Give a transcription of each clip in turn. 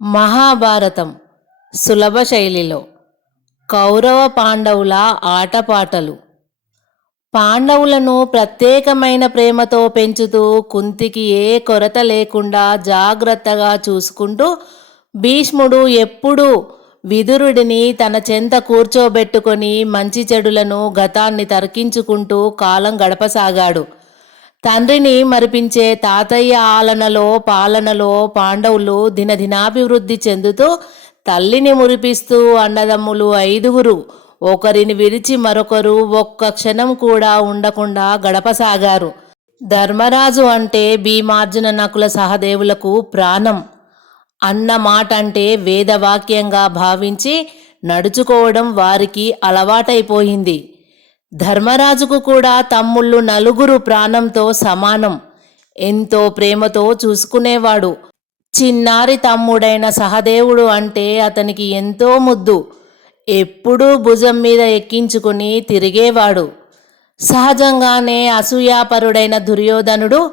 మహాభారతం సులభ శైలిలో. కౌరవ పాండవుల ఆటపాటలు. పాండవులను ప్రత్యేకమైన ప్రేమతో పెంచుతూ కుంతికి ఏ కొరత లేకుండా జాగ్రత్తగా చూసుకుంటూ భీష్ముడు ఎప్పుడూ విదురుడిని తన చెంత కూర్చోబెట్టుకొని మంచి చెడులను గతాన్ని తర్కించుకుంటూ కాలం గడపసాగాడు. తండ్రిని మరిపించే తాతయ్య ఆలనలో పాలనలో పాండవులు దినదినాభివృద్ధి చెందుతూ తల్లిని మురిపిస్తూ అన్నదమ్ములు ఐదుగురు. ఒకరిని విడిచి మరొకరు ఒక్క క్షణం కూడా ఉండకుండా గడపసాగారు. ధర్మరాజు అంటే భీమార్జున నకుల సహదేవులకు ప్రాణం. అన్న మాట అంటే వేదవాక్యంగా భావించి నడుచుకోవడం వారికి అలవాటైపోయింది. ధర్మరాజుకు కూడా తమ్ముళ్ళు నలుగురు ప్రాణంతో సమానం. ఎంతో ప్రేమతో చూసుకునేవాడు. చిన్నారి తమ్ముడైన సహదేవుడు అంటే అతనికి ఎంతో ముద్దు. ఎప్పుడూ భుజం మీద ఎక్కించుకుని తిరిగేవాడు. సహజంగానే అసూయాపరుడైన దుర్యోధనుడు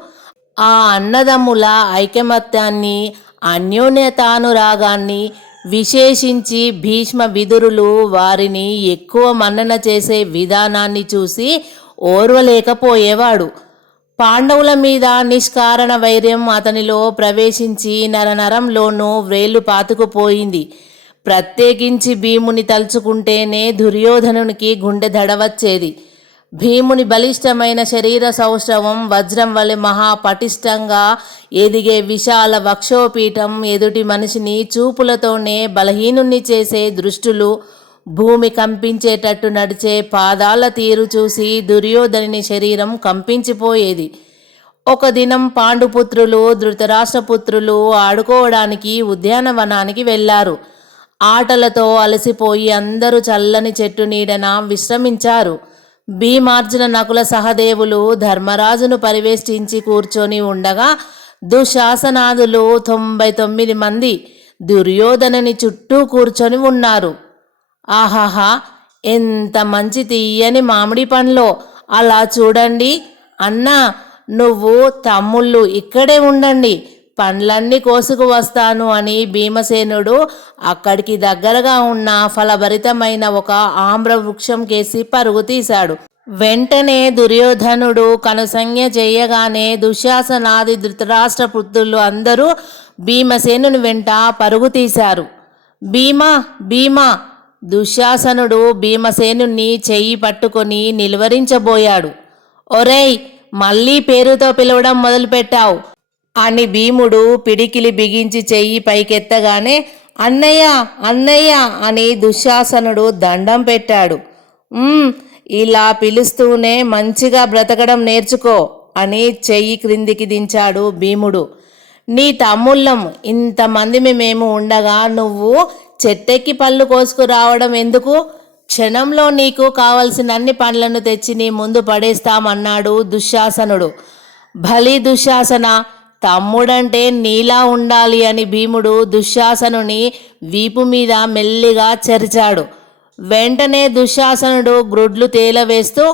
ఆ అన్నదమ్ముల ఐకమత్యాన్ని అన్యోన్యతానురాగాన్ని విశేషించి భీష్మ విదురులు వారిని ఎక్కువ మన్నన చేసే విధానాన్ని చూసి ఓర్వలేకపోయేవాడు. పాండవుల మీద నిష్కారణ వైర్యం అతనిలో ప్రవేశించి నరనరంలోనూ వేళ్ళు పాతుకుపోయింది. ప్రత్యేకించి భీముని తలుచుకుంటేనే దుర్యోధనునికి గుండె దడవచ్చేది. భీముని బలిష్టమైన శరీర సౌష్ఠవం వజ్రం వలె మహాపటిష్టంగా ఎదిగే విశాల వక్షోపీఠం ఎదుటి మనిషిని చూపులతోనే బలహీనుణ్ణి చేసే దృష్టులు భూమి కంపించేటట్టు నడిచే పాదాల తీరు చూసి దుర్యోధని శరీరం కంపించిపోయేది. ఒక దినం పాండుపుత్రులు ధృతరాష్ట్రపుత్రులు ఆడుకోవడానికి ఉద్యానవనానికి వెళ్ళారు. ఆటలతో అలసిపోయి అందరూ చల్లని చెట్టు నీడన విశ్రమించారు. భీమార్జున నకుల సహదేవులు ధర్మరాజును పరివేష్టించి కూర్చొని ఉండగా దుశాసనాదులు తొంభై తొమ్మిది మంది దుర్యోధనని చుట్టూ కూర్చొని ఉన్నారు. ఆహాహా ఎంత మంచి తీయని మామిడి పండ్లో. అలా చూడండి. అన్నా నువ్వు తమ్ముళ్ళు ఇక్కడే ఉండండి. పండ్లన్నీ కోసుకు వస్తాను అని భీమసేనుడు అక్కడికి దగ్గరగా ఉన్న ఫలభరితమైన ఒక ఆమ్ర వృక్షం కేసి పరుగు తీశాడు. వెంటనే దుర్యోధనుడు కనుసంజ్ఞ చేయగానే దుశ్శాసనాది ధృతరాష్ట్ర పుత్రులు అందరూ భీమసేనుని వెంట పరుగు తీశారు. భీమా భీమా! దుశ్శాసనుడు భీమసేనుణ్ణి చెయ్యి పట్టుకొని నిలువరించబోయాడు. ఒరేయ్ మళ్ళీ పేరుతో పిలవడం మొదలుపెట్టావు. అని భీముడు పిడికిలి బిగించి చెయ్యి పైకెత్తగానే అన్నయ్య అన్నయ్య అని దుశ్శాసనుడు దండం పెట్టాడు. ఇలా పిలుస్తూనే మంచిగా బ్రతకడం నేర్చుకో అని చెయ్యి క్రిందికి దించాడు భీముడు. నీ తమ్ముళ్ళం ఇంతమంది మేము ఉండగా నువ్వు చెట్టెక్కి పళ్ళు కోసుకురావడం ఎందుకు? క్షణంలో నీకు కావలసిన అన్ని పండ్లను తెచ్చి నీ ముందు పడేస్తామన్నాడు దుశ్శాసనుడు. భలీ దుశ్శాసన! తమ్ముడంటే నీలా ఉండాలి అని భీముడు దుశ్శాసనుని వీపు మీద మెల్లిగా చెరిచాడు. వెంటనే దుశ్శాసనుడు గ్రుడ్లు తేలవేస్తూ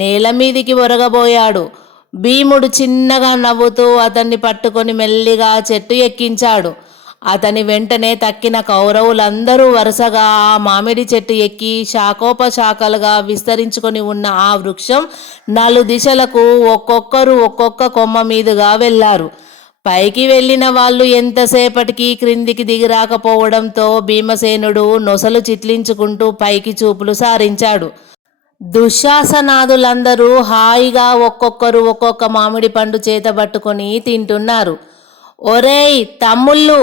నేల మీదికి ఒరగబోయాడు. భీముడు చిన్నగా నవ్వుతూ అతన్ని పట్టుకొని మెల్లిగా చెట్టు ఎక్కించాడు. అతని వెంటనే తక్కిన కౌరవులందరూ వరుసగా ఆ మామిడి చెట్టు ఎక్కి శాఖోపశాఖలుగా విస్తరించుకొని ఉన్న ఆ వృక్షం నలు దిశలకు ఒక్కొక్కరు ఒక్కొక్క కొమ్మ మీదుగా వెళ్ళారు. పైకి వెళ్ళిన వాళ్ళు ఎంతసేపటికి క్రిందికి దిగిరాకపోవడంతో భీమసేనుడు నొసలు చిట్లించుకుంటూ పైకి చూపులు సారించాడు. దుశ్శాసనాదులందరూ హాయిగా ఒక్కొక్కరు ఒక్కొక్క మామిడి పండు చేతబట్టుకొని తింటున్నారు. ఒరేయ్ తమ్ముళ్ళు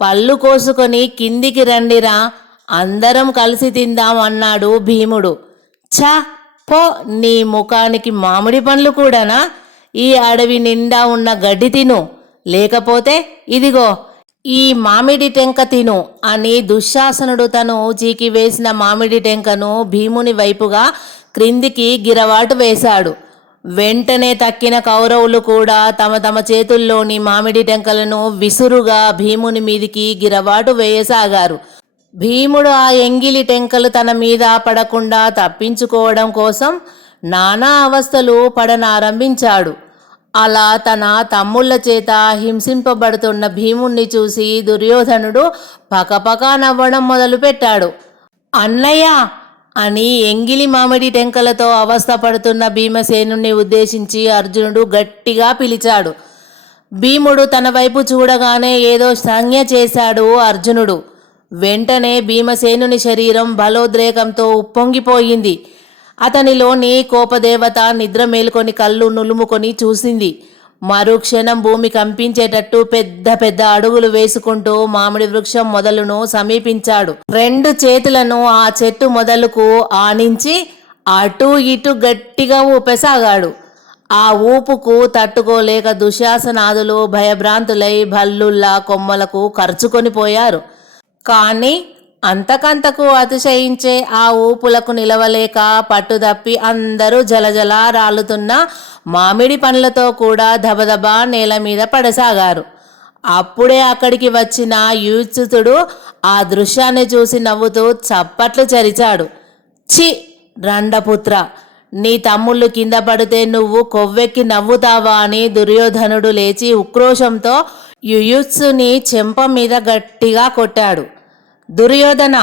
పళ్ళు కోసుకొని కిందికి రండిరా అందరం కలిసి తిందాం అన్నాడు భీముడు. ఛ! పో నీ ముఖానికి మామిడి పండ్లు కూడానా? ఈ అడవి నిండా ఉన్న గడ్డి తిను. లేకపోతే ఇదిగో ఈ మామిడి టెంక తిను అని దుశ్శాసనుడు తను చీకి వేసిన మామిడి టెంకను భీముని వైపుగా క్రిందికి గిరవాటు వేశాడు. వెంటనే తక్కిన కౌరవులు కూడా తమ తమ చేతుల్లోని మామిడి టెంకలను విసురుగా భీముని మీదికి గిరవాటు వేయసాగారు. భీముడు ఆ ఎంగిలి టెంకలు తన మీద పడకుండా తప్పించుకోవడం కోసం నానా అవస్థలు పడనారంభించాడు. అలా తన తమ్ముళ్ళ చేత హింసింపబడుతున్న భీముణ్ణి చూసి దుర్యోధనుడు పకపకా నవ్వడం మొదలుపెట్టాడు. అన్నయ్య! అని ఎంగిలి మామిడి టెంకలతో అవస్థపడుతున్న భీమసేనుణ్ణి ఉద్దేశించి అర్జునుడు గట్టిగా పిలిచాడు. భీముడు తన వైపు చూడగానే ఏదో సంజ్ఞ చేశాడు అర్జునుడు. వెంటనే భీమసేనుని శరీరం బలోద్రేకంతో ఉప్పొంగిపోయింది. అతనిలోని కోపదేవత నిద్ర మేలుకొని కళ్ళు నులుముకొని చూసింది. మరుక్షణం భూమి కంపించేటట్టు పెద్ద పెద్ద అడుగులు వేసుకుంటూ మామిడి వృక్షం మొదలును సమీపించాడు. రెండు చేతులను ఆ చెట్టు మొదలుకు ఆనించి అటు ఇటు గట్టిగా ఊపెసాగాడు. ఆ ఊపుకు తట్టుకోలేక దుశ్యాసనాదులు భయభ్రాంతులై భల్లుల్లా కొమ్మలకు ఖర్చుకొని పోయారు. కానీ అంతకంతకు అతిశయించే ఆ ఊపులకు నిలవలేక పట్టుదప్పి అందరూ జలజల రాలుతున్న మామిడి పండ్లతో కూడా దబదబా నేల మీద పడసాగారు. అప్పుడే అక్కడికి వచ్చిన యూత్సుతుడు ఆ దృశ్యాన్ని చూసి నవ్వుతూ చప్పట్లు చరిచాడు. చి రండపుత్ర! నీ తమ్ముళ్ళు కింద పడితే నువ్వు కొవ్వెక్కి నవ్వుతావా అని దుర్యోధనుడు లేచి ఉక్రోషంతో యుయుత్సుని చెంప మీద గట్టిగా కొట్టాడు. దుర్యోధన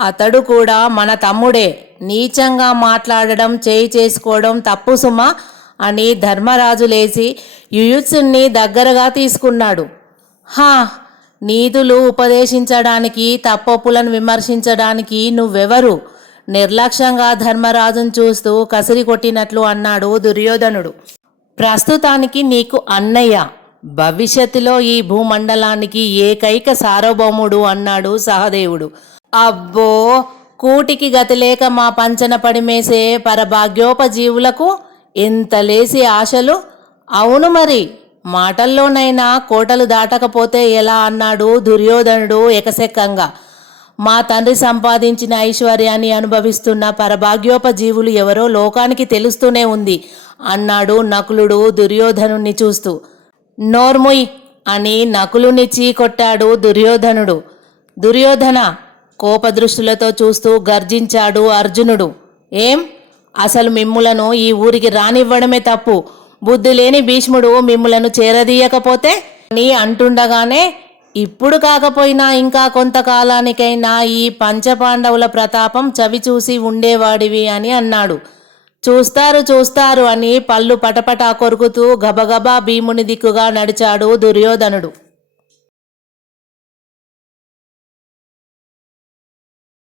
అతడు కూడా మన తమ్ముడే. నీచంగా మాట్లాడడం చేయి చేసుకోవడం తప్పు సుమా అని ధర్మరాజు లేచి యుయుత్సుని దగ్గరగా తీసుకున్నాడు. హా నీతులు ఉపదేశించడానికి తప్పొప్పులను విమర్శించడానికి నువ్వెవరు? నిర్లక్ష్యంగా ధర్మరాజును చూస్తూ కసిరి కొట్టినట్లు అన్నాడు దుర్యోధనుడు. ప్రస్తుతానికి నీకు అన్నయ్య. భవిష్యత్తులో ఈ భూమండలానికి ఏకైక సార్వభౌముడు అన్నాడు సహదేవుడు. అబ్బో కూటికి గతిలేక మా పంచన పడిమేసే పరభాగ్యోపజీవులకు ఎంత లేసి ఆశలు? అవును మరి మాటల్లోనైనా కోటలు దాటకపోతే ఎలా అన్నాడు దుర్యోధనుడు ఎకసెక్కంగా మా తండ్రి సంపాదించిన ఐశ్వర్యాన్ని అనుభవిస్తున్న పరభాగ్యోపజీవులు ఎవరో లోకానికి తెలుస్తూనే ఉంది అన్నాడు నకులుడు దుర్యోధనుణ్ణి చూస్తూ. నోర్ముయ్ అని నకులుని చీకొట్టాడు దుర్యోధనుడు. దుర్యోధన కోపదృష్టులతో చూస్తూ గర్జించాడు అర్జునుడు. ఏం? అసలు మిమ్ములను ఈ ఊరికి రానివ్వడమే తప్పు. బుద్ధి లేని భీష్ముడు మిమ్ములను చేరదీయకపోతే? అని అంటుండగానే ఇప్పుడు కాకపోయినా ఇంకా కొంతకాలానికైనా ఈ పంచపాండవుల ప్రతాపం చవిచూసి ఉండేవాడివి అని అన్నాడు. చూస్తారు చూస్తారు అని పళ్ళు పటపటా కొరుకుతూ గబగబా భీముని దిక్కుగా నడిచాడు దుర్యోధనుడు.